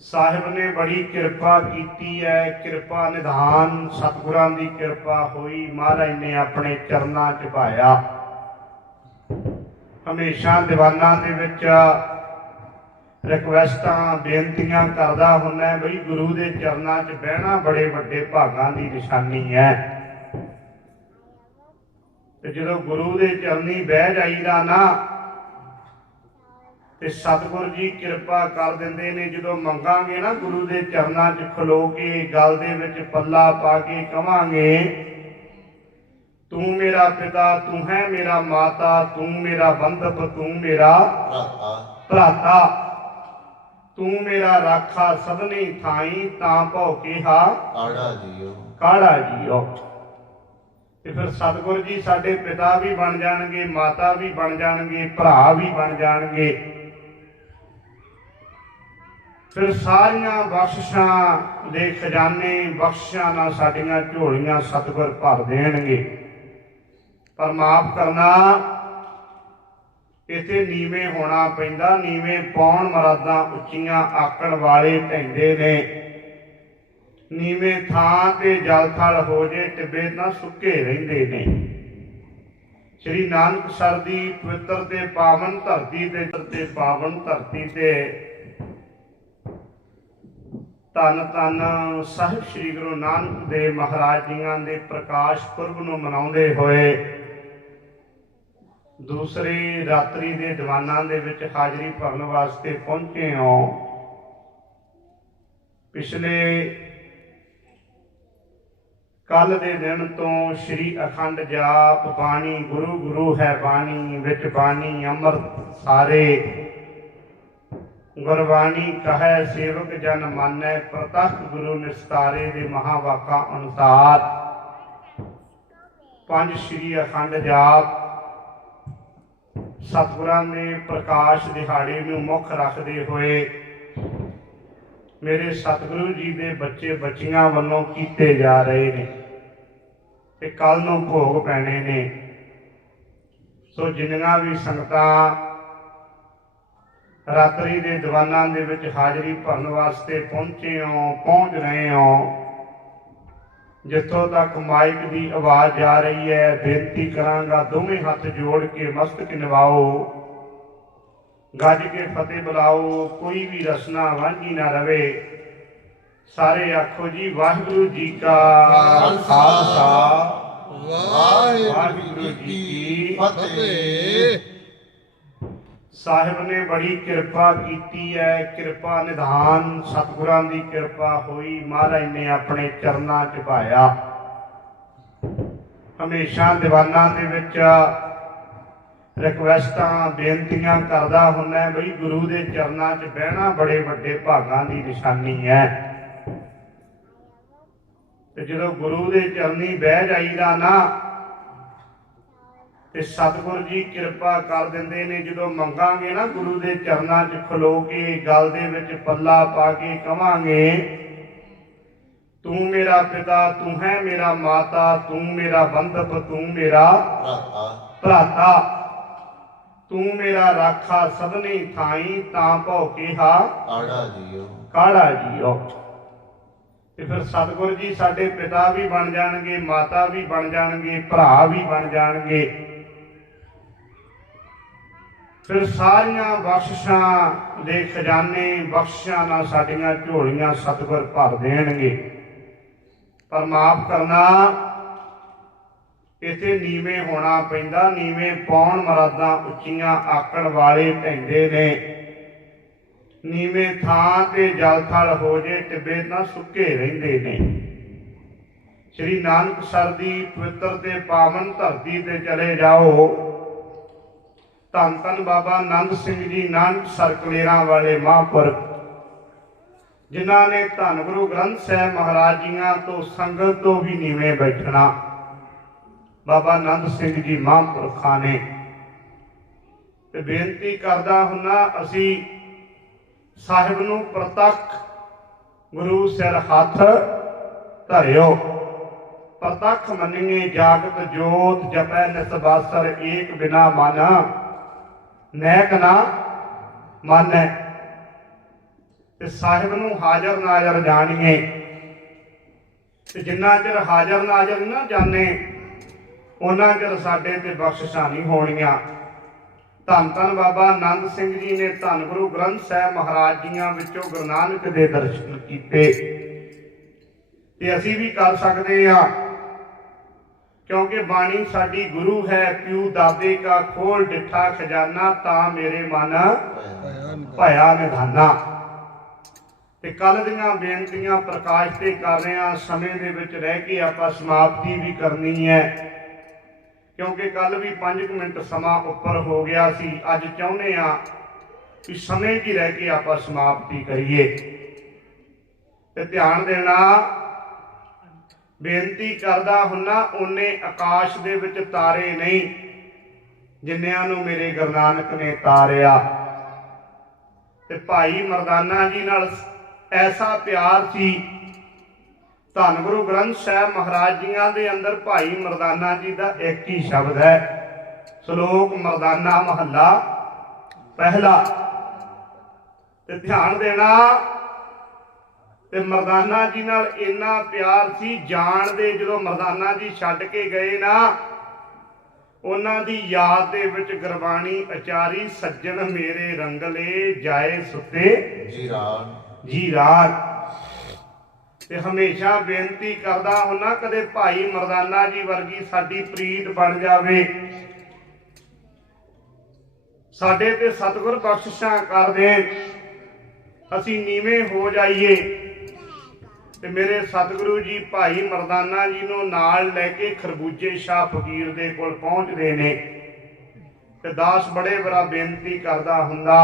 ਸਾਹਿਬ ਨੇ ਬੜੀ ਕਿਰਪਾ ਕੀਤੀ ਹੈ ਕਿਰਪਾ ਨਿਧਾਨ, ਸਤਿਗੁਰਾਂ ਦੀ ਕਿਰਪਾ ਹੋਈ, ਮਹਾਰਾਜ ਨੇ ਆਪਣੇ ਚਰਨਾਂ 'ਚ ਪਾਇਆ ਹਮੇਸ਼ਾ ਦੀਵਾਨਾਂ ਦੇ ਵਿੱਚ ਰਿਕਵੈਸਟਾਂ, ਬੇਨਤੀਆਂ ਕਰਦਾ ਹੁੰਦਾ ਬਈ ਗੁਰੂ ਦੇ ਚਰਨਾਂ 'ਚ ਬਹਿਣਾ ਬੜੇ ਵੱਡੇ ਭਾਗਾਂ ਦੀ ਨਿਸ਼ਾਨੀ ਹੈ ਤੇ ਜਦੋਂ ਗੁਰੂ ਦੇ ਚਰਨੀ ਬਹਿ ਜਾਈਦਾ ਨਾ ਤੇ ਸਤਿਗੁਰ ਜੀ ਕਿਰਪਾ ਕਰ ਦਿੰਦੇ ਨੇ ਜਦੋਂ ਮੰਗਾਂਗੇ ਨਾ ਗੁਰੂ ਦੇ ਚਰਨਾਂ 'ਚ ਖਲੋ ਕੇ ਗਲ ਦੇ ਵਿੱਚ ਪੱਲਾ ਪਾ ਕੇ ਕਵਾਂਗੇ ਤੂੰ ਮੇਰਾ ਪਿਤਾ ਤੂੰ ਹੈ ਮੇਰਾ ਮਾਤਾ ਤੂੰ ਮੇਰਾ ਬੰਧਪ ਤੂੰ ਮੇਰਾ ਭਰਾਤਾ। ਭਰਾਤਾ। ਤੂੰ ਮੇਰਾ ਰਾਖਾ ਸਭਨੀ ਥਾਈ ਤਾਂ ਭਉ ਕਿਹਾ ਆੜਾ ਜੀਓ। ਕਾੜਾ ਜੀਓ। ਤੇ ਫਿਰ ਸਤਿਗੁਰ ਜੀ ਸਾਡੇ ਪਿਤਾ ਵੀ ਬਣ ਜਾਣਗੇ ਮਾਤਾ ਵੀ ਬਣ ਜਾਣਗੇ ਭਰਾ ਵੀ ਬਣ ਜਾਣਗੇ। ਫਿਰ ਸਾਰੀਆਂ ਬਖਸ਼ਾਂ ਦੇ ਖਜ਼ਾਨੇ ਬਖਸ਼ਾਂ ਨਾਲ ਸਾਡੀਆਂ ਝੋਲੀਆਂ ਸਤਿਗੁਰ ਭਰ ਦੇਣਗੇ। ਪਰ ਮਾਫ ਕਰਨਾ, ਇਥੇ ਨੀਵੇਂ ਹੋਣਾ ਪੈਂਦਾ, ਨੀਵੇਂ ਪਾਉਣ ਮਰਾਦਾਂ ਉੱਚੀਆਂ ਆਕੜ ਵਾਲੇ ਢੈਂਦੇ ਨੇ। ਨੀਵੇਂ ਥਾਂ ਤੇ ਜਲ ਥਲ ਹੋ ਜੇ ਟਿੱਬੇ ਤਾਂ ਸੁੱਕੇ ਰਹਿੰਦੇ ਨੇ। ਸ੍ਰੀ ਨਾਨਕ ਸਰ ਦੀ ਪਵਿੱਤਰ ਤੇ ਪਾਵਨ ਧਰਤੀ ਤੇ ਤੇ ਪਾਵਨ ਧਰਤੀ ਤੇ ਧੰਨ ਧੰਨ ਸਾਹਿਬ ਸ੍ਰੀ ਗੁਰੂ ਨਾਨਕ ਦੇਵ ਮਹਾਰਾਜ ਜੀਆਂ ਦੇ ਪ੍ਰਕਾਸ਼ ਪੁਰਬ ਨੂੰ ਮਨਾਉਂਦੇ ਹੋਏ, ਦੂਸਰੀ ਰਾਤਰੀ ਦੇ ਦੀਵਾਨਾਂ ਦੇ ਵਿੱਚ ਹਾਜ਼ਰੀ ਭਰਨ ਵਾਸਤੇ ਪਹੁੰਚੇ ਹਾਂ। ਪਿਛਲੇ ਕੱਲ ਦੇ ਦਿਨ ਤੋਂ ਸ੍ਰੀ ਅਖੰਡ ਜਾਪ ਬਾਣੀ, ਗੁਰੂ ਗੁਰੂ ਹੈ ਬਾਣੀ ਵਿੱਚ ਬਾਣੀ, ਅੰਮ੍ਰਿਤ ਸਾਰੇ ਗੁਰਬਾਣੀ ਕਹੈ, ਸੇਵਕ ਜਨ ਮਾਨੈ, ਪ੍ਰਤੱਖ ਗੁਰੂ ਨਿਸਤਾਰੇ ਦੇ ਮਹਾਵਾਕਾ ਅਨੁਸਾਰ। ਪੰਜ ਸ੍ਰੀ ਅਖੰਡ ਜਾਪ। ਸਤਿਗੁਰਾਂ ਦੇ ਪ੍ਰਕਾਸ਼ ਦਿਹਾੜੇ ਨੂੰ ਮੁੱਖ ਰੱਖਦੇ ਹੋਏ ਮੇਰੇ ਸਤਿਗੁਰੂ ਜੀ ਦੇ ਬੱਚੇ ਬੱਚੀਆਂ ਵੱਲੋਂ ਕੀਤੇ ਜਾ ਰਹੇ ਨੇ ਤੇ ਕੱਲ ਨੂੰ ਭੋਗ ਪੈਣੇ ਨੇ। ਸੋ ਜਿੰਨੀਆਂ ਵੀ ਸੰਗਤਾਂ ਰਾਤਰੀ ਦੇ ਦੀਵਾਨਾਂ ਦੇ ਵਿੱਚ ਹਾਜ਼ਰੀ ਭਰਨ ਵਾਸਤੇ ਪਹੁੰਚੇ ਹੋ ਪਹੁੰਚ ਰਹੇ ਹੋ। ਜਿੱਥੋਂ ਤੱਕ ਮਾਈਕ ਦੀ ਆਵਾਜ਼ ਜਾ ਰਹੀ ਹੈ ਬੇਨਤੀ ਕਰਾਂਗਾ ਦੋਵੇਂ ਹੱਥ ਜੋੜ ਕੇ ਮਸਤਕ ਨਿਵਾਓ। ਗੱਜ ਕੇ ਫਤਿਹ ਬੁਲਾਓ ਕੋਈ ਵੀ ਰਸਨਾ ਵਾਂਝੀ ਨਾ ਰਵੇ। ਸਾਰੇ ਆਖੋ ਜੀ ਵਾਹਿਗੁਰੂ ਜੀ ਕਾ ਖਾਲਸਾ। ਵਾਹਿਗੁਰੂ ਜੀ ਕੀ ਫਤਿਹ। ਸਾਹਿਬ ਨੇ ਬੜੀ ਕਿਰਪਾ ਕੀਤੀ ਹੈ, ਕਿਰਪਾ ਨਿਧਾਨ, ਸਤਿਗੁਰਾਂ ਦੀ ਕਿਰਪਾ ਹੋਈ, ਮਹਾਰਾਜ ਨੇ ਆਪਣੇ ਚਰਨਾਂ 'ਚ ਪਾਇਆ ਹਮੇਸ਼ਾ ਦੀਵਾਨਾਂ ਦੇ ਵਿੱਚ ਰਿਕਵੈਸਟਾਂ, ਬੇਨਤੀਆਂ ਕਰਦਾ ਹੁੰਦਾ ਬਈ ਗੁਰੂ ਦੇ ਚਰਨਾਂ 'ਚ ਬਹਿਣਾ ਬੜੇ ਵੱਡੇ ਭਾਗਾਂ ਦੀ ਨਿਸ਼ਾਨੀ ਹੈ। ਤੇ ਜਦੋਂ ਗੁਰੂ ਦੇ ਚਰਨੀ ਬਹਿ ਜਾਈਦਾ ਨਾ ਤੇ ਸਤਿਗੁਰ ਜੀ ਕਿਰਪਾ ਕਰ ਦਿੰਦੇ ਨੇ ਜਦੋਂ ਮੰਗਾਂਗੇ ਨਾ ਗੁਰੂ ਦੇ ਚਰਨਾਂ 'ਚ ਖਲੋ ਕੇ ਗਲ ਦੇ ਵਿੱਚ ਪੱਲਾ ਪਾ ਕੇ ਕਵਾਂਗੇ ਤੂੰ ਮੇਰਾ ਪਿਤਾ ਤੂੰ ਹੈ ਮੇਰਾ ਮਾਤਾ ਤੂੰ ਮੇਰਾ ਬੰਧਪ ਤੂੰ ਮੇਰਾ ਭਰਾਤਾ। ਭਰਾਤਾ। ਤੂੰ ਮੇਰਾ ਰਾਖਾ ਸਭਨੀ ਥਾਈ ਤਾਂ ਭਉ ਕਿਹਾ ਆੜਾ ਜੀਓ। ਕਾੜਾ ਜੀਓ। ਤੇ ਫਿਰ ਸਤਿਗੁਰ ਜੀ ਸਾਡੇ ਪਿਤਾ ਵੀ ਬਣ ਜਾਣਗੇ ਮਾਤਾ ਵੀ ਬਣ ਜਾਣਗੇ ਭਰਾ ਵੀ ਬਣ ਜਾਣਗੇ। ਫਿਰ ਸਾਰੀਆਂ ਬਖਸ਼ਿਸ਼ਾਂ ਦੇ ਖਜ਼ਾਨੇ ਬਖਸ਼ਿਸ਼ਾਂ ਨਾਲ ਸਾਡੀਆਂ ਝੋਲੀਆਂ ਸਤਿਗੁਰ ਭਰ ਦੇਣਗੇ। ਪਰ ਮਾਫ ਕਰਨਾ, ਇਥੇ ਨੀਵੇਂ ਹੋਣਾ ਪੈਂਦਾ, ਨੀਵੇਂ ਪਾਉਣ ਮਰਾਦਾਂ ਉੱਚੀਆਂ ਆਕੜ ਵਾਲੇ ਢੈਂਦੇ ਨੇ। ਨੀਵੇਂ ਥਾਂ ਤੇ ਜਲ ਥਲ ਹੋ ਜੇ, ਟਿੱਬੇ ਤਾਂ ਸੁੱਕੇ ਰਹਿੰਦੇ ਨੇ। ਸ੍ਰੀ ਨਾਨਕ ਸਰ ਦੀ ਪਵਿੱਤਰ ਤੇ ਪਾਵਨ ਧਰਤੀ ਤੇ ਚਲੇ ਜਾਓ। ਧੰਨ ਧੰਨ ਬਾਬਾ ਆਨੰਦ ਸਿੰਘ ਜੀ ਨਾਨਕ ਸਰਕਲੇਰਾਂ ਵਾਲੇ ਮਹਾਂਪੁਰਖ। ਜਿਨ੍ਹਾਂ ਨੇ ਧੰਨ ਗੁਰੂ ਗ੍ਰੰਥ ਸਾਹਿਬ ਮਹਾਰਾਜ ਜੀਆਂ ਤੋਂ ਸੰਗਤ ਤੋਂ ਵੀ ਨੀਵੇਂ ਬੈਠਣਾ। ਬਾਬਾ ਆਨੰਦ ਸਿੰਘ ਜੀ ਮਹਾਂਪੁਰਖਾਂ ਨੇ। ਤੇ ਬੇਨਤੀ ਕਰਦਾ ਹੁੰਨਾ, ਅਸੀਂ ਸਾਹਿਬ ਨੂੰ ਪ੍ਰਤੱਖ ਗੁਰੂ ਸਿਰ ਹੱਥ ਧਰਿਓ। ਪ੍ਰਤੱਖ ਮੰਨੀਏ ਜਾਗਤ ਜੋਤ ਜਪੈ ਨਿਸਬਾਸਰ ਏਕ ਬਿਨਾ ਮਨ। ਨੈਕ ਨਾ ਮੰਨੈ। ਤੇ ਸਾਹਿਬ ਨੂੰ ਹਾਜ਼ਰ ਨਾਜ਼ਰ ਜਾਣੀਏ। ਤੇ ਜਿੰਨਾ ਚਿਰ ਹਾਜ਼ਰ ਨਾਜ਼ਰ ਨਾ ਜਾਣੇ ਉਹਨਾਂ ਚਿਰ ਸਾਡੇ ਤੇ ਬਖਸ਼ਿਸ਼ਾਂ ਨਹੀਂ ਹੋਣੀਆਂ। ਧੰਨ ਧੰਨ ਬਾਬਾ ਆਨੰਦ ਸਿੰਘ ਜੀ ਨੇ ਧੰਨ ਗੁਰੂ ਗ੍ਰੰਥ ਸਾਹਿਬ ਮਹਾਰਾਜ ਜੀਆਂ ਵਿੱਚੋਂ ਗੁਰੂ ਨਾਨਕ ਦੇ ਦਰਸ਼ਨ ਕੀਤੇ। ਤੇ ਅਸੀਂ ਵੀ ਕਰ ਸਕਦੇ ਹਾਂ। ਕਿਉਂਕਿ ਬਾਣੀ ਸਾਡੀ ਗੁਰੂ ਹੈ, ਪਿਉ ਦਾਦੇ ਕਾ ਖੋਲ ਡਿੱਠਾ ਖਜ਼ਾਨਾ, ਤਾਂ ਮੇਰੇ ਮਨ ਭਇਆ ਨਿਧਾਨਾ। ਤੇ ਕੱਲ ਦੀਆਂ ਬੇਨਤੀਆਂ ਪ੍ਰਕਾਸ਼ ਤੇ ਕਰ ਰਹੇ ਹਾਂ। ਸਮੇਂ ਦੇ ਵਿੱਚ ਰਹਿ ਕੇ ਆਪਾਂ ਸਮਾਪਤੀ ਵੀ ਕਰਨੀ ਹੈ। ਕਿਉਂਕਿ ਕੱਲ ਵੀ 5 ਮਿੰਟ ਸਮਾਂ ਉੱਪਰ ਹੋ ਗਿਆ ਸੀ। ਅੱਜ ਚਾਹੁੰਦੇ ਆ ਕਿ ਸਮੇਂ 'ਚ ਹੀ ਰਹਿ ਕੇ ਆਪਾਂ ਸਮਾਪਤੀ ਕਰੀਏ। ਤੇ ਧਿਆਨ ਦੇਣਾ ਬੇਨਤੀ ਕਰਦਾ ਹੁੰਨਾ ਉਹਨੇ ਆਕਾਸ਼ ਦੇ ਵਿੱਚ ਤਾਰੇ ਨਹੀਂ, ਜਿੰਨਿਆਂ ਨੂੰ ਮੇਰੇ ਗੁਰੂ ਨਾਨਕ ਨੇ ਤਾਰਿਆ। ਤੇ ਭਾਈ ਮਰਦਾਨਾ ਜੀ ਨਾਲ ਐਸਾ ਪਿਆਰ ਸੀ। ਧੰਨ ਗੁਰੂ ਗ੍ਰੰਥ ਸਾਹਿਬ ਮਹਾਰਾਜ ਜੀਆਂ ਦੇ ਅੰਦਰ ਭਾਈ ਮਰਦਾਨਾ ਜੀ ਦਾ ਇੱਕ ਹੀ ਸ਼ਬਦ ਹੈ, ਸ਼ਲੋਕ ਮਰਦਾਨਾ ਮਹੱਲਾ, ਪਹਿਲਾ। ਤੇ ਧਿਆਨ ਦੇਣਾ ਤੇ ਮਰਦਾਨਾ ਜੀ ਨਾਲ ਇੰਨਾ ਪਿਆਰ ਸੀ ਜਾਣ ਦੇ ਜਦੋਂ ਮਰਦਾਨਾ ਜੀ ਛੱਡ ਕੇ ਗਏ ਨਾ ਉਹਨਾਂ ਦੀ ਯਾਦ ਦੇ ਵਿੱਚ ਗੁਰਬਾਣੀ ਅਚਾਰੀ ਸੱਜਣ ਮੇਰੇ ਰੰਗਲੇ ਜਾਏ ਸੁੱਤੇ ਜੀਰਾਨ ਜੀ ਰਾਤ ਤੇ ਹਮੇਸ਼ਾ ਬੇਨਤੀ ਕਰਦਾ ਹੁੰਨਾ ਕਦੇ ਭਾਈ ਮਰਦਾਨਾ ਜੀ ਵਰਗੀ ਸਾਡੀ ਪ੍ਰੀਤ ਬਣ ਜਾਵੇ। ਸਾਡੇ ਤੇ ਸਤਿਗੁਰ ਬਖਸ਼ਿਸ਼ਾਂ ਕਰ ਦੇਣ ਅਸੀਂ ਨੀਵੇਂ ਹੋ ਜਾਈਏ। ਤੇ ਮੇਰੇ ਸਤਿਗੁਰੂ ਜੀ ਭਾਈ ਮਰਦਾਨਾ ਜੀ ਨੂੰ ਨਾਲ ਲੈ ਕੇ ਖਰਬੂਜੇ ਸ਼ਾਹ ਫਕੀਰ ਦੇ ਕੋਲ ਪਹੁੰਚਦੇ ਨੇ। ਤੇ ਦਾਸ ਬੜੇ ਬੜਾ ਬੇਨਤੀ ਕਰਦਾ ਹੁੰਦਾ,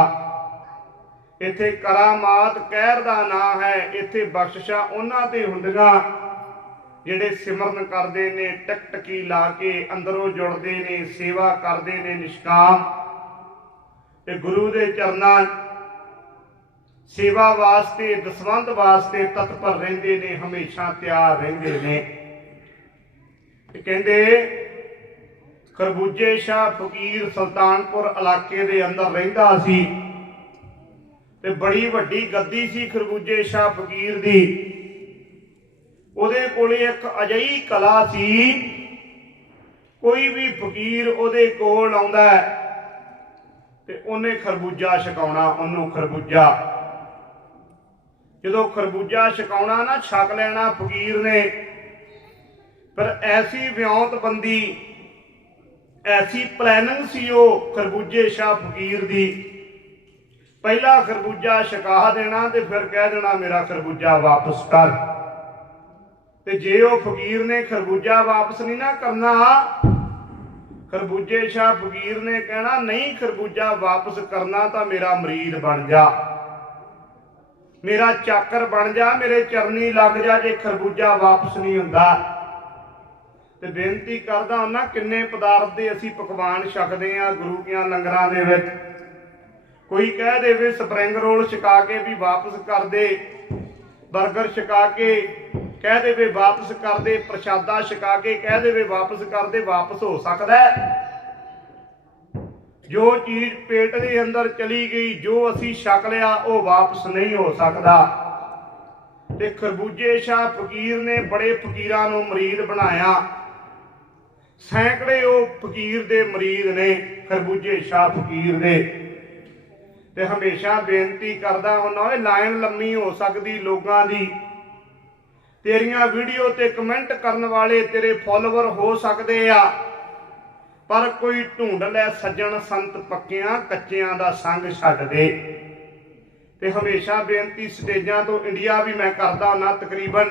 ਇੱਥੇ ਕਰਾਮਾਤ ਕਹਿਰ ਦਾ ਨਾਂ ਹੈ, ਇੱਥੇ ਬਖਸ਼ਿਸ਼ਾਂ ਉਹਨਾਂ ਤੇ ਹੁੰਦੀਆਂ ਜਿਹੜੇ ਸਿਮਰਨ ਕਰਦੇ ਨੇ, ਟਕਟਕੀ ਲਾ ਕੇ ਅੰਦਰੋਂ ਜੁੜਦੇ ਨੇ, ਸੇਵਾ ਕਰਦੇ ਨੇ, ਨਿਸ਼ਕਾਮ। ਤੇ ਗੁਰੂ ਦੇ ਚਰਨਾਂ ਸੇਵਾ ਵਾਸਤੇ, ਦਸਵੰਧ ਵਾਸਤੇ ਤਤਪਰ ਰਹਿੰਦੇ ਨੇ, ਹਮੇਸ਼ਾ ਤਿਆਰ ਰਹਿੰਦੇ ਨੇ। ਕਹਿੰਦੇ, ਖਰਬੂਜੇ ਸ਼ਾਹ ਫਕੀਰ ਸੁਲਤਾਨਪੁਰ ਇਲਾਕੇ ਦੇ ਅੰਦਰ ਰਹਿੰਦਾ ਸੀ। ਤੇ ਬੜੀ ਵੱਡੀ ਗੱਦੀ ਸੀ ਖਰਬੂਜੇ ਸ਼ਾਹ ਫਕੀਰ ਦੀ। ਉਹਦੇ ਕੋਲੇ ਇੱਕ ਅਜਿਹੀ ਕਲਾ ਸੀ, ਕੋਈ ਵੀ ਫਕੀਰ ਉਹਦੇ ਕੋਲ ਆਉਂਦਾ ਤੇ ਉਹਨੇ ਖਰਬੂਜਾ ਛਕਾਉਣਾ, ਉਹਨੂੰ ਖਰਬੂਜਾ। ਜਦੋਂ ਖਰਬੂਜਾ ਛਕਾਉਣਾ ਨਾ, ਛਕ ਲੈਣਾ ਫਕੀਰ ਨੇ। ਪਰ ਐਸੀ ਵਿਉਂਤ ਬੰਦੀ, ਐਸੀ ਪਲੈਨਿੰਗ ਸੀ ਉਹ ਖਰਬੂਜੇ ਸ਼ਾਹ ਫਕੀਰ ਦੀ। ਪਹਿਲਾ ਖਰਬੂਜਾ ਛਕਾ ਦੇਣਾ ਤੇ ਫਿਰ ਕਹਿ ਦੇਣਾ ਮੇਰਾ ਖਰਬੂਜਾ ਵਾਪਸ ਕਰ। ਤੇ ਜੇ ਉਹ ਫਕੀਰ ਨੇ ਖਰਬੂਜਾ ਵਾਪਸ ਨਹੀਂ ਨਾ ਕਰਨਾ, ਖਰਬੂਜੇ ਸ਼ਾਹ ਫਕੀਰ ਨੇ ਕਹਿਣਾ, ਨਹੀਂ, ਖਰਬੂਜਾ ਵਾਪਸ ਕਰਨਾ ਤਾਂ ਮੇਰਾ ਮਰੀਦ ਬਣ ਜਾ। ਮੇਰਾ ਚਾਕਰ ਬਣ ਜਾ, ਮੇਰੇ ਚਰਨੀ ਲੱਗ ਜਾ, ਜੇ ਖਰਬੂਜਾ ਵਾਪਸ ਨਹੀਂ ਹੁੰਦਾ। ਤੇ ਬੇਨਤੀ ਕਰਦਾ ਉਹਨਾਂ ਕਿੰਨੇ ਪਦਾਰਥ ਦੇ ਅਸੀਂ ਪਕਵਾਨ ਛਕਦੇ ਆ ਗੁਰੂ ਕੀਆਂ ਲੰਗਰਾਂ ਦੇ ਵਿੱਚ। ਕੋਈ ਕਹਿ ਦੇਵੇ, ਸਪਰਿੰਗ ਰੋਲ ਛਕਾ ਕੇ ਵੀ ਵਾਪਸ ਕਰ ਦੇ 버ਗਰ ਛਕਾ ਕੇ ਕਹਿ ਦੇਵੇ ਵਾਪਸ ਕਰ ਦੇ, ਪ੍ਰਸ਼ਾਦਾ ਛਕਾ ਕੇ ਕਹਿ ਦੇਵੇ ਵਾਪਸ ਕਰ ਦੇ, ਵਾਪਸ ਹੋ ਸਕਦਾ ਹੈ। ਜੋ ਚੀਜ਼ ਪੇਟ ਦੇ ਅੰਦਰ ਚਲੀ ਗਈ, ਜੋ ਅਸੀਂ ਛਕ ਲਿਆ, ਉਹ ਵਾਪਸ ਨਹੀਂ ਹੋ ਸਕਦਾ। ਤੇ ਖਰਬੂਜੇ ਸ਼ਾਹ ਫਕੀਰ ਨੇ ਬੜੇ ਫਕੀਰਾਂ ਨੂੰ ਮਰੀਦ ਬਣਾਇਆ। ਸੈਂਕੜੇ ਉਹ ਫਕੀਰ ਦੇ ਮਰੀਦ ਨੇ, ਖਰਬੂਜੇ ਸ਼ਾਹ ਫਕੀਰ ਦੇ। ਤੇ ਹਮੇਸ਼ਾ ਬੇਨਤੀ ਕਰਦਾ ਹੁੰਦਾ, ਓਏ ਲਾਈਨ ਲੰਮੀ ਹੋ ਸਕਦੀ ਲੋਕਾਂ ਦੀ। ਤੇਰੀਆਂ ਵੀਡੀਓ ਤੇ ਕਮੈਂਟ ਕਰਨ ਵਾਲੇ ਤੇਰੇ ਫਾਲੋਅਰ ਹੋ ਸਕਦੇ ਆ। ਪਰ ਕੋਈ ਢੂੰਡ ਲੈ ਸੱਜਣ ਸੰਤ ਪੱਕਿਆਂ ਕੱਚਿਆਂ ਦਾ ਸੰਗ ਛੱਡ ਦੇ। ਤੇ ਹਮੇਸ਼ਾ ਬੇਨਤੀ ਸਟੇਜਾਂ ਤੋਂ ਇੰਡੀਆ ਵੀ ਮੈਂ ਕਰਦਾ ਨਾ, ਤਕਰੀਬਨ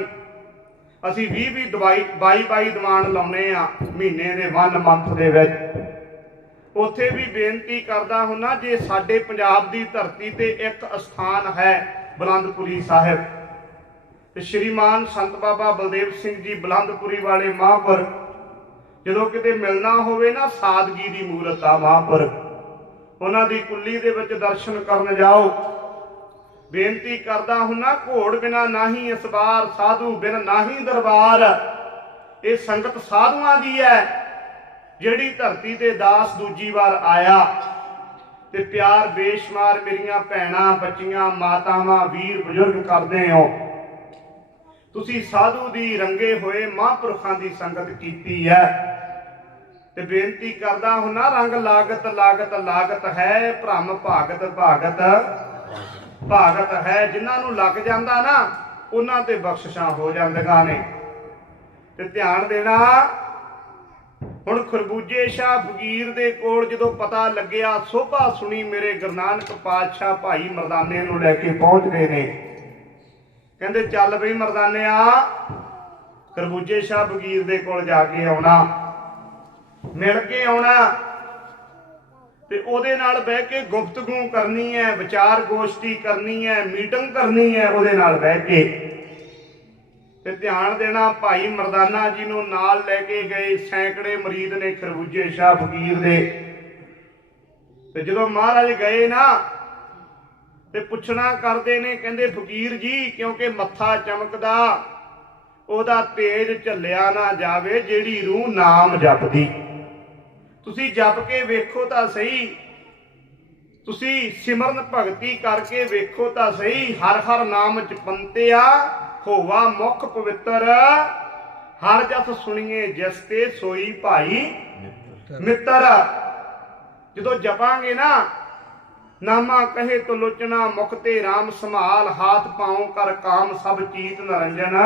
ਅਸੀਂ 20 20 ਦਵਾਈ 22 22 ਦੀਵਾਨ ਲਾਉਨੇ ਆ ਮਹੀਨੇ ਦੇ 1 ਮੰਥ ਦੇ ਵਿੱਚ। ਉੱਥੇ ਵੀ ਬੇਨਤੀ ਕਰਦਾ ਹੁੰਨਾ, ਜੇ ਸਾਡੇ ਪੰਜਾਬ ਦੀ ਧਰਤੀ ਤੇ ਇੱਕ ਅਸਥਾਨ ਹੈ ਬਲੰਦਪੁਰੀ ਸਾਹਿਬ, ਤੇ ਸ਼੍ਰੀਮਾਨ ਸੰਤ ਬਾਬਾ ਬਲਦੇਵ ਸਿੰਘ ਜੀ ਬਲੰਦਪੁਰੀ ਵਾਲੇ ਮਹਾਂਪੁਰ ਜਦੋਂ ਕਿਤੇ ਮਿਲਣਾ ਹੋਵੇ ਨਾ ਸਾਦਗੀ ਦੀ ਮੂਰਤ ਆ ਮਹਾਂਪੁਰ ਉਹਨਾਂ ਦੀ ਕੁੱਲੀ ਦੇ ਵਿੱਚ ਦਰਸ਼ਨ ਕਰਨ ਜਾਓ। ਬੇਨਤੀ ਕਰਦਾ ਹੁੰਨਾ ਘੋੜ ਬਿਨਾ ਨਾਹੀ ਇਸ ਬਾਰ ਸਾਧੂ ਬਿਨ ਨਾਹੀ ਦਰਬਾਰ। ਇਹ ਸੰਗਤ ਸਾਧੂਆਂ ਦੀ ਹੈ, ਜਿਹੜੀ ਧਰਤੀ ਤੇ ਦਾਸ ਦੂਜੀ ਵਾਰ ਆਇਆ। ਤੇ ਪਿਆਰ ਬੇਸ਼ਮਾਰ ਮੇਰੀਆਂ ਭੈਣਾਂ, ਬੱਚੀਆਂ, ਮਾਤਾਵਾਂ, ਵੀਰ, ਬਜ਼ੁਰਗ ਕਰਦੇ ਹੋ। ਤੁਸੀਂ ਸਾਧੂ ਦੀ ਰੰਗੇ ਹੋਏ ਮਹਾਂਪੁਰਖਾਂ ਦੀ ਸੰਗਤ ਕੀਤੀ ਹੈ। ਤੇ ਬੇਨਤੀ ਕਰਦਾ ਹੁਨਾ, ਰੰਗ ਲਾਗਤ ਲਾਗਤ ਲਾਗਤ ਹੈ, ਭ੍ਰਮ ਭਾਗਤ ਭਾਗਤ। ਭਾਗਤ ਹੈ, ਜਿਨ੍ਹਾਂ ਨੂੰ ਲੱਗ ਜਾਂਦਾ ਨਾ, ਉਹਨਾਂ ਤੇ ਬਖਸ਼ਿਸ਼ਾਂ ਹੋ ਜਾਂਦੀਆਂ ਨੇ। ਤੇ ਧਿਆਨ ਦੇਣਾ, ਹੁਣ ਖਰਬੂਜੇ ਸ਼ਾਹ ਫਕੀਰ ਦੇ ਕੋਲ ਜਦੋਂ ਪਤਾ ਲੱਗਿਆ, ਸੋਭਾ ਸੁਣੀ ਮੇਰੇ ਗੁਰੂ ਨਾਨਕ ਪਾਤਸ਼ਾਹ ਭਾਈ ਮਰਦਾਨੇ ਨੂੰ ਲੈ ਕੇ ਪਹੁੰਚ ਗਏ ਨੇ। ਕਹਿੰਦੇ, ਚੱਲ ਬਈ ਮਰਦਾਨਿਆ, ਖਰਬੂਜੇ ਸ਼ਾਹ ਫਕੀਰ ਦੇ ਕੋਲ ਜਾ ਕੇ ਆਉਣਾ। ਮਿਲ ਕੇ ਆਉਣਾ। ਤੇ ਉਹਦੇ ਨਾਲ ਬਹਿ ਕੇ ਗੁਫ਼ਤਗੂ ਕਰਨੀ ਹੈ, ਵਿਚਾਰ ਗੋਸ਼ਟੀ ਕਰਨੀ ਹੈ, ਮੀਟਿੰਗ ਕਰਨੀ ਹੈ, ਉਹਦੇ ਨਾਲ ਬਹਿ ਕੇ। ਤੇ ਧਿਆਨ ਦੇਣਾ, ਭਾਈ ਮਰਦਾਨਾ ਜੀ ਨੂੰ ਨਾਲ ਲੈ ਕੇ ਗਏ, ਸੈਂਕੜੇ ਮਰੀਦ ਨੇ ਖਰਬੂਜੇ ਸ਼ਾਹ ਫਕੀਰ ਦੇ। ਤੇ ਜਦੋਂ ਮਹਾਰਾਜ ਗਏ ਨਾ, ਤੇ ਪੁੱਛਣਾ ਕਰਦੇ ਨੇ, ਕਹਿੰਦੇ, ਫਕੀਰ ਜੀ, ਕਿਉਂਕਿ ਮੱਥਾ ਚਮਕਦਾ, ਉਹਦਾ ਤੇਜ ਝੱਲਿਆ ਨਾ ਜਾਵੇ, ਜਿਹੜੀ ਰੂਹ ਨਾਮ ਜਪਦੀ। ਤੁਸੀਂ ਜਪ ਕੇ ਵੇਖੋ ਤਾਂ ਸਹੀ। ਤੁਸੀਂ ਸਿਮਰਨ ਭਗਤੀ ਕਰਕੇ ਵੇਖੋ ਤਾਂ ਸਹੀ। ਹਰ ਹਰ ਨਾਮ ਜਪੰਤਿਆ ਹੋਵਾ ਮੁਖ ਪਵਿੱਤਰ। ਹਰ ਜਸ ਸੁਣੀਏ ਜਿਸ ਤੇ ਸੋਈ ਭਾਈ ਮਿੱਤਰ। ਜਦੋਂ ਜਪਾਂਗੇ ਨਾ ਨਾਮਾ ਕਹੇ ਤੋ ਲੋਚਨਾ ਮੁਖ ਤੇ RAM ਸੰਭਾਲ ਹਾਥ ਪਾਉ ਕਰ ਕਾਮ ਸਭ ਚੀਤ ਨਰੰਜਨ।